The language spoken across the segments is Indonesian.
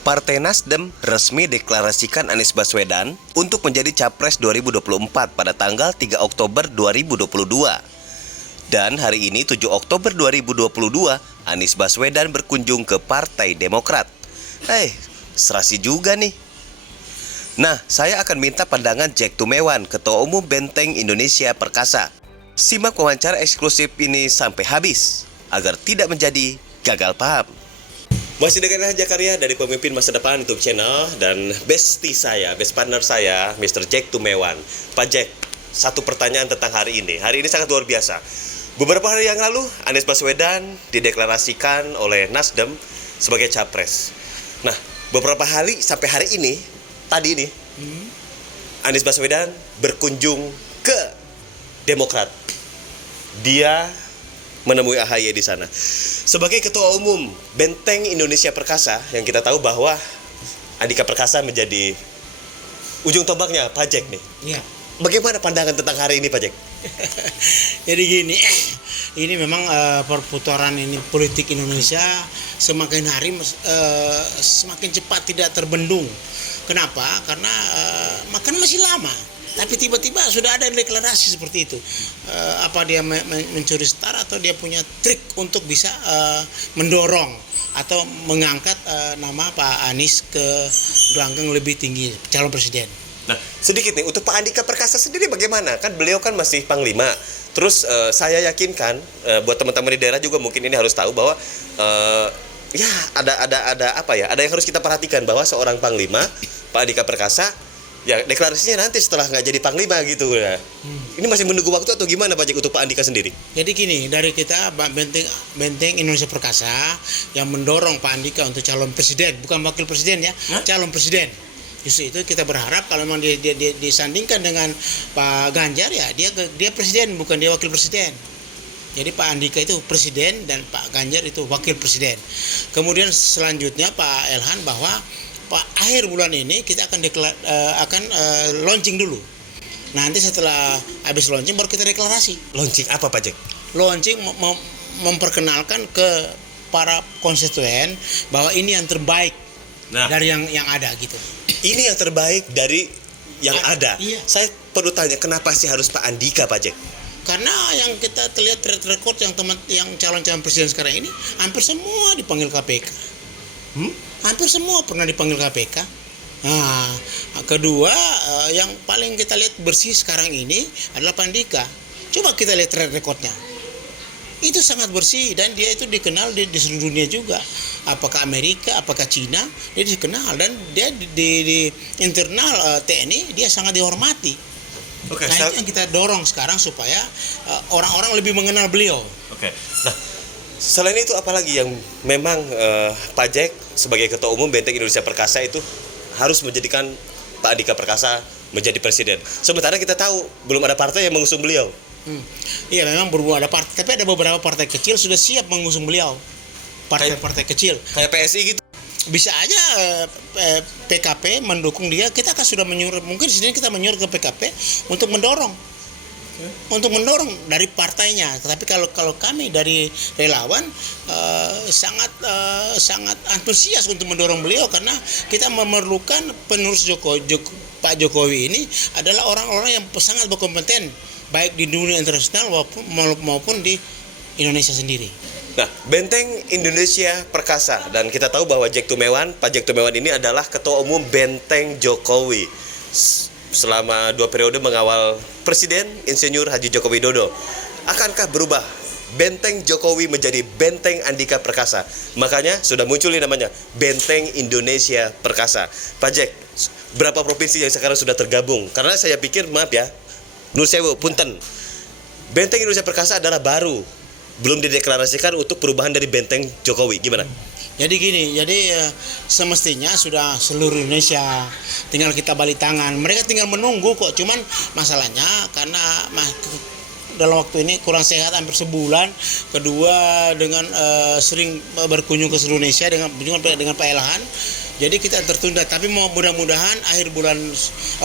Partai Nasdem resmi deklarasikan Anies Baswedan untuk menjadi Capres 2024 pada tanggal 3 Oktober 2022. Dan hari ini 7 Oktober 2022, Anies Baswedan berkunjung ke Partai Demokrat. Serasi juga nih. Nah, saya akan minta pandangan Jack Tumewan, Ketua Umum Benteng Indonesia Perkasa. Simak wawancara eksklusif ini sampai habis, agar tidak menjadi gagal paham. Masih dengan Raja Karya dari Pemimpin Masa Depan YouTube channel dan best partner saya, Mr. Jack Tumewan. Pak Jack, satu pertanyaan tentang hari ini. Hari ini sangat luar biasa. Beberapa hari yang lalu, Anies Baswedan dideklarasikan oleh Nasdem sebagai Capres. Nah, beberapa hari sampai hari ini, tadi ini, Anies Baswedan berkunjung ke Demokrat. Dia menemui AHY di sana. Sebagai Ketua Umum Benteng Indonesia Perkasa, yang kita tahu bahwa Andika Perkasa menjadi ujung tombaknya Pak Jack nih. Iya. Bagaimana pandangan tentang hari ini Pak Jack? Jadi gini, ini memang perputaran ini politik Indonesia semakin hari semakin cepat tidak terbendung. Kenapa? Karena makan masih lama. Tapi tiba-tiba sudah ada deklarasi seperti itu. Apa dia mencuri star atau dia punya trik untuk bisa mendorong atau mengangkat nama Pak Anies ke gelanggang lebih tinggi calon presiden. Nah, sedikit nih untuk Pak Andika Perkasa sendiri bagaimana? Kan beliau kan masih Panglima. Terus saya yakinkan buat teman-teman di daerah juga mungkin ini harus tahu bahwa ada apa ya? Ada yang harus kita perhatikan bahwa seorang Panglima Pak Andika Perkasa ya deklarasinya nanti setelah nggak jadi Panglima gitu ya. Ini masih menunggu waktu atau gimana Pak Jack untuk Pak Andika sendiri? Jadi gini, dari kita Benteng Indonesia Perkasa yang mendorong Pak Andika untuk calon presiden, bukan wakil presiden ya, calon presiden. Justru itu kita berharap kalau memang dia disandingkan dengan Pak Ganjar ya dia presiden bukan dia wakil presiden. Jadi Pak Andika itu presiden dan Pak Ganjar itu wakil presiden. Kemudian selanjutnya Pak Elhan bahwa akhir bulan ini kita akan launching dulu. Nanti setelah habis launching baru kita deklarasi. Launching apa Pak Jack? Launching memperkenalkan ke para konstituen bahwa ini yang terbaik dari yang ada gitu. Ini yang terbaik dari yang ada. Iya. Saya perlu tanya kenapa sih harus Pak Andika Pak Jack? Karena yang kita lihat track record yang calon-calon presiden sekarang ini hampir semua dipanggil KPK. Hampir semua pernah dipanggil KPK. Nah, kedua yang paling kita lihat bersih sekarang ini adalah Pak Andika. Coba kita lihat track recordnya. Itu sangat bersih dan dia itu dikenal di seluruh dunia juga. Apakah Amerika, apakah Cina, dia dikenal dan dia di internal TNI dia sangat dihormati. Oke, itu yang kita dorong sekarang supaya orang-orang lebih mengenal beliau. Oke. Nah, selain itu apalagi yang memang Pak Jack sebagai Ketua Umum Benteng Indonesia Perkasa itu harus menjadikan Pak Andika Perkasa menjadi presiden. Sementara kita tahu belum ada partai yang mengusung beliau. Iya memang belum ada partai, tapi ada beberapa partai kecil sudah siap mengusung beliau. Partai-partai kecil. Kayak PSI gitu. Bisa aja PKP mendukung dia. Kita kan sudah menyuruh, mungkin di sini kita menyuruh ke PKP untuk mendorong. Untuk mendorong dari partainya. Tapi kalau kami dari relawan sangat antusias untuk mendorong beliau karena kita memerlukan penerus Pak Jokowi ini adalah orang-orang yang sangat berkompeten baik di dunia internasional maupun di Indonesia sendiri. Nah, Benteng Indonesia Perkasa dan kita tahu bahwa Pak Jack Tumewan ini adalah Ketua Umum Benteng Jokowi. Selama 2 periode mengawal Presiden Insinyur Haji Joko Widodo. Akankah berubah Benteng Jokowi menjadi Benteng Andika Perkasa? Makanya sudah muncul ini namanya Benteng Indonesia Perkasa. Pak Jack, berapa provinsi yang sekarang sudah tergabung? Karena saya pikir, maaf ya, Nur Sewu, punten. Benteng Indonesia Perkasa adalah baru, belum dideklarasikan untuk perubahan dari Benteng Jokowi. Gimana? Jadi gini, semestinya sudah seluruh Indonesia tinggal kita balik tangan. Mereka tinggal menunggu kok. Cuman masalahnya karena dalam waktu ini kurang sehat hampir sebulan. Kedua dengan sering berkunjung ke seluruh Indonesia dengan Pak Elhan. Jadi kita tertunda. Tapi mudah-mudahan akhir bulan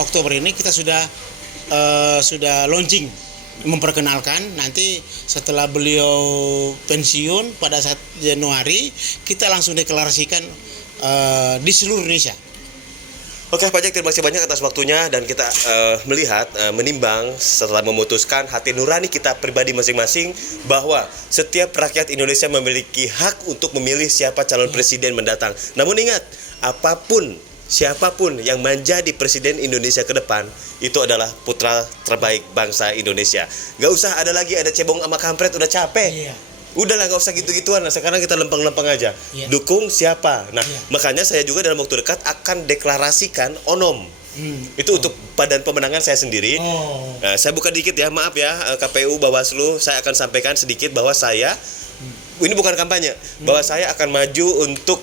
Oktober ini kita sudah launching memperkenalkan. Nanti setelah beliau pensiun pada saat Januari kita langsung deklarasikan di seluruh Indonesia. Oke Pak Jack, terima kasih banyak atas waktunya dan kita melihat, menimbang setelah memutuskan hati nurani kita pribadi masing-masing bahwa setiap rakyat Indonesia memiliki hak untuk memilih siapa calon presiden mendatang. Namun ingat, siapapun yang menjadi presiden Indonesia ke depan itu adalah putra terbaik bangsa Indonesia. Gak usah ada lagi ada cebong sama kampret, udah capek. Iya. Udahlah, gak usah gitu-gituan. Nah, sekarang kita lempeng-lempeng aja. Iya. Dukung siapa. Nah, Iya. makanya saya juga dalam waktu dekat akan deklarasikan onom. Itu untuk badan pemenangan saya sendiri. Oh. Nah, saya buka dikit ya, maaf ya, KPU, Bawaslu, saya akan sampaikan sedikit bahwa saya, ini bukan kampanye, bahwa saya akan maju untuk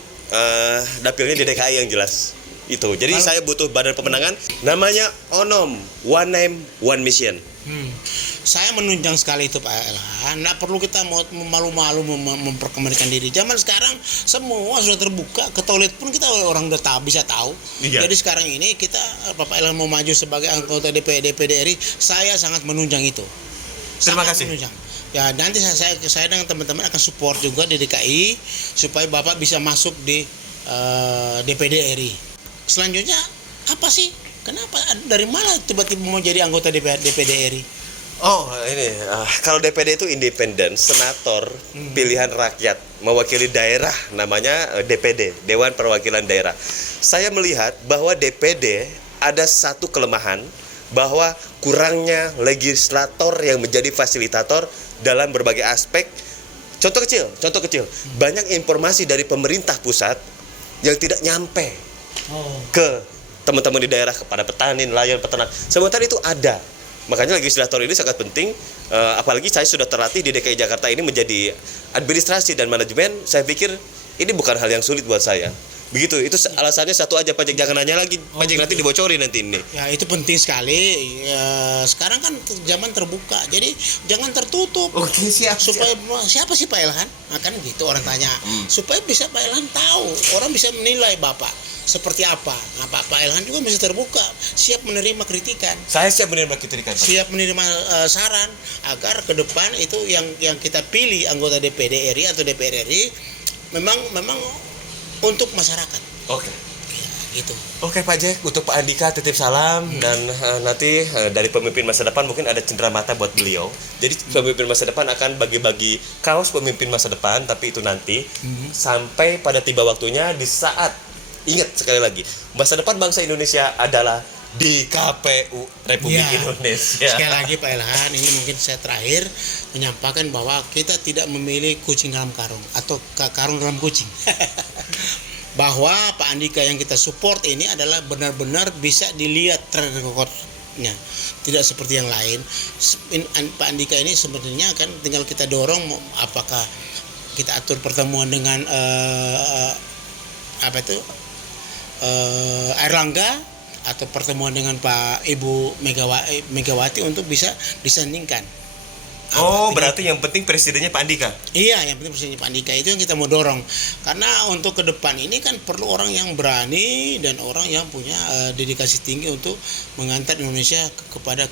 dapilnya di DKI yang jelas. Itu. Jadi saya butuh badan pemenangan, namanya onom, one name, one mission. Saya menunjang sekali itu Pak Elhan. Nggak perlu kita malu-malu memperkenalkan diri. Zaman sekarang semua sudah terbuka. Ke toilet pun kita orang udah tahu, bisa tahu. Iya. Jadi sekarang ini kita, Bapak Elhan mau maju sebagai anggota DPD RI, saya sangat menunjang itu. Terima Sangat kasih. menunjang. Ya nanti saya dengan teman-teman akan support juga di DKI supaya Bapak bisa masuk di DPD RI. Selanjutnya apa sih? Kenapa dari mana tiba-tiba mau jadi anggota DPD RI? Oh, ini kalau DPD itu independen, senator, pilihan rakyat, mewakili daerah, namanya DPD, Dewan Perwakilan Daerah. Saya melihat bahwa DPD ada satu kelemahan, bahwa kurangnya legislator yang menjadi fasilitator dalam berbagai aspek. Contoh kecil, banyak informasi dari pemerintah pusat yang tidak nyampe ke teman-teman di daerah, kepada petani, nelayan, peternak. Sementara itu ada. Makanya legislator ini sangat penting, apalagi saya sudah terlatih di DKI Jakarta ini menjadi administrasi dan manajemen. Saya pikir ini bukan hal yang sulit buat saya. Begitu, itu alasannya satu aja, Pak Jack, jangan nanya lagi, Pak Jack, nanti dibocorin nanti ini. Ya itu penting sekali. Sekarang kan zaman terbuka, jadi jangan tertutup. Oke, siap. Supaya siapa sih Pak Elhan? Nah, kan gitu orang tanya. Supaya bisa Pak Elhan tahu, orang bisa menilai Bapak seperti apa. Nah, Pak Elhan juga bisa terbuka, siap menerima kritikan. Saya siap menerima kritikan, Pak. Siap menerima saran agar ke depan itu yang kita pilih anggota DPD RI atau DPR RI memang untuk masyarakat. Oke. Ya, gitu. Oke Pak Jack, untuk Pak Andika titip salam dan nanti dari pemimpin masa depan mungkin ada cenderamata buat beliau. Jadi pemimpin masa depan akan bagi-bagi kaos pemimpin masa depan, tapi itu nanti sampai pada tiba waktunya di saat, ingat sekali lagi, masa depan bangsa Indonesia adalah di KPU Republik Indonesia. Sekali lagi Pak Elhan, ini mungkin saya terakhir menyampaikan bahwa kita tidak memilih kucing dalam karung atau karung dalam kucing. Bahwa Pak Andika yang kita support ini adalah benar-benar bisa dilihat track recordnya, tidak seperti yang lain. Pak Andika ini sebenarnya kan tinggal kita dorong, apakah kita atur pertemuan dengan Airlangga atau pertemuan dengan Pak Ibu Megawati untuk bisa disandingkan. Oh, berarti yang penting presidennya Pak Andika. Iya, yang penting presidennya Pak Andika itu yang kita mau dorong. Karena untuk ke depan ini kan perlu orang yang berani dan orang yang punya dedikasi tinggi untuk mengantar Indonesia kepada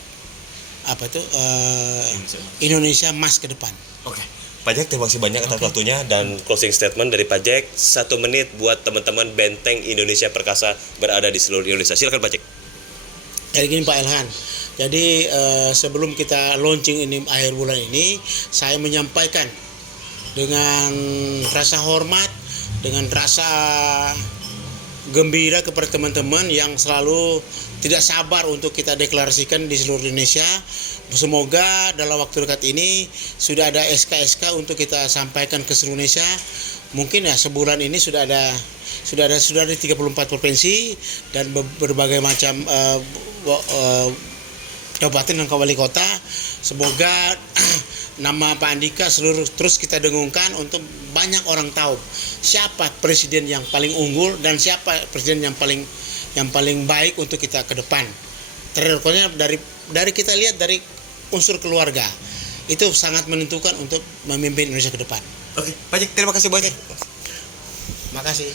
Indonesia emas ke depan. Oke. Pak Jack, terima kasih banyak atas waktunya dan closing statement dari Pak Jack 1 menit buat teman-teman Benteng Indonesia Perkasa berada di seluruh Indonesia. Silakan Pak Jack. Jadi gini Pak Elhan, jadi sebelum kita launching ini akhir bulan ini, saya menyampaikan dengan rasa hormat, dengan rasa gembira kepada teman-teman yang selalu tidak sabar untuk kita deklarasikan di seluruh Indonesia. Semoga dalam waktu dekat ini sudah ada SK-SK untuk kita sampaikan ke seluruh Indonesia. Mungkin ya sebulan ini sudah ada 34 provinsi dan berbagai macam kabupaten dan wali kota. Semoga nama Pak Andika terus kita dengungkan untuk banyak orang tahu siapa presiden yang paling unggul dan siapa presiden yang paling baik untuk kita ke depan. Terutama dari kita lihat dari unsur keluarga itu sangat menentukan untuk memimpin Indonesia ke depan. Oke, Pak Jack, terima kasih banyak. Makasih.